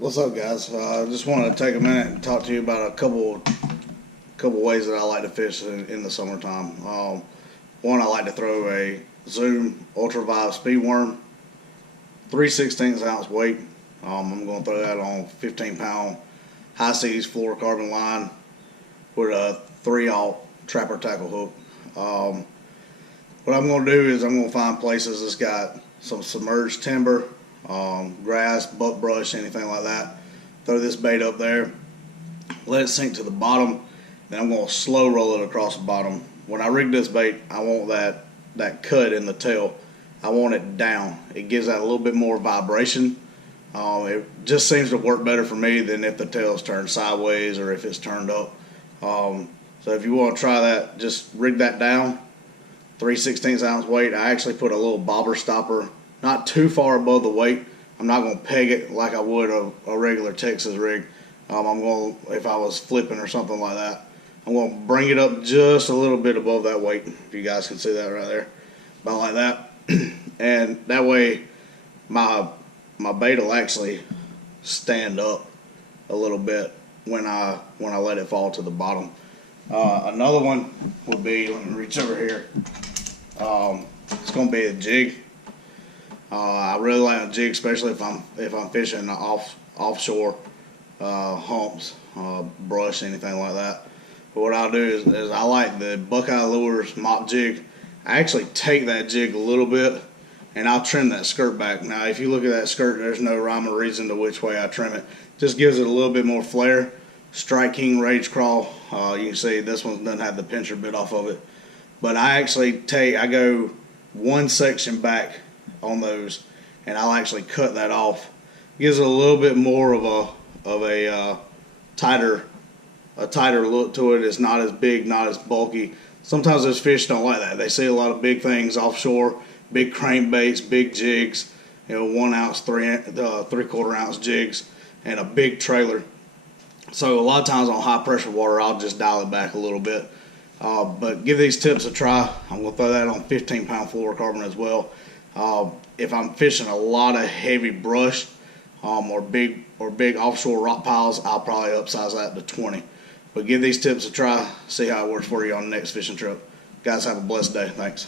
What's up, guys? I just wanted to take a minute and talk to you about a couple ways that I like to fish in the summertime. One, I like to throw a Zoom Ultra Vibe Speed Worm, 3/16 ounce weight. I'm going to throw that on 15-pound high seas fluorocarbon line with a 3/0 trapper tackle hook. What I'm going to do is I'm going to find places that's got some submerged timber, grass, buckbrush, anything like that. Throw this bait up there, let it sink to the bottom, then I'm going to slow roll it across the bottom. When I rig this bait, I want that cut in the tail. I want it down. It gives that a little bit more vibration. It just seems to work better for me than if the tail's turned sideways or if it's turned up. So if you want to try that, just rig that down. 3/16 ounce weight. I actually put a little bobber stopper not too far above the weight. I'm not going to peg it like I would a regular Texas rig. I'm going to, if I was flipping or something like that, I'm going to bring it up just a little bit above that weight. If you guys can see that right there, about like that. And that way my bait will actually stand up a little bit when I let it fall to the bottom. Another one would be, let me reach over here. It's going to be a jig. I really like a jig, especially if I'm fishing offshore humps, brush, anything like that. But what I'll do is I like the Buckeye Lures mop jig. I actually take that jig a little bit and I'll trim that skirt back. Now, if you look at that skirt, there's no rhyme or reason to which way I trim it. Just gives it a little bit more flair. Strike King Rage Crawl. You can see this one doesn't have the pincher bit off of it. But I go one section back on those, and I'll actually cut that off. Gives it a little bit more of a tighter look to it. It's not as big, not as bulky. Sometimes those fish don't like that. They see a lot of big things offshore, big crankbaits, big jigs, 1 ounce, 3/4 ounce jigs, and a big trailer. So a lot of times on high pressure water, I'll just dial it back a little bit. But give these tips a try. I'm going to throw that on 15-pound fluorocarbon as well. If I'm fishing a lot of heavy brush or big offshore rock piles, I'll probably upsize that to 20. But give these tips a try. See how it works for you on the next fishing trip. Guys, have a blessed day. Thanks.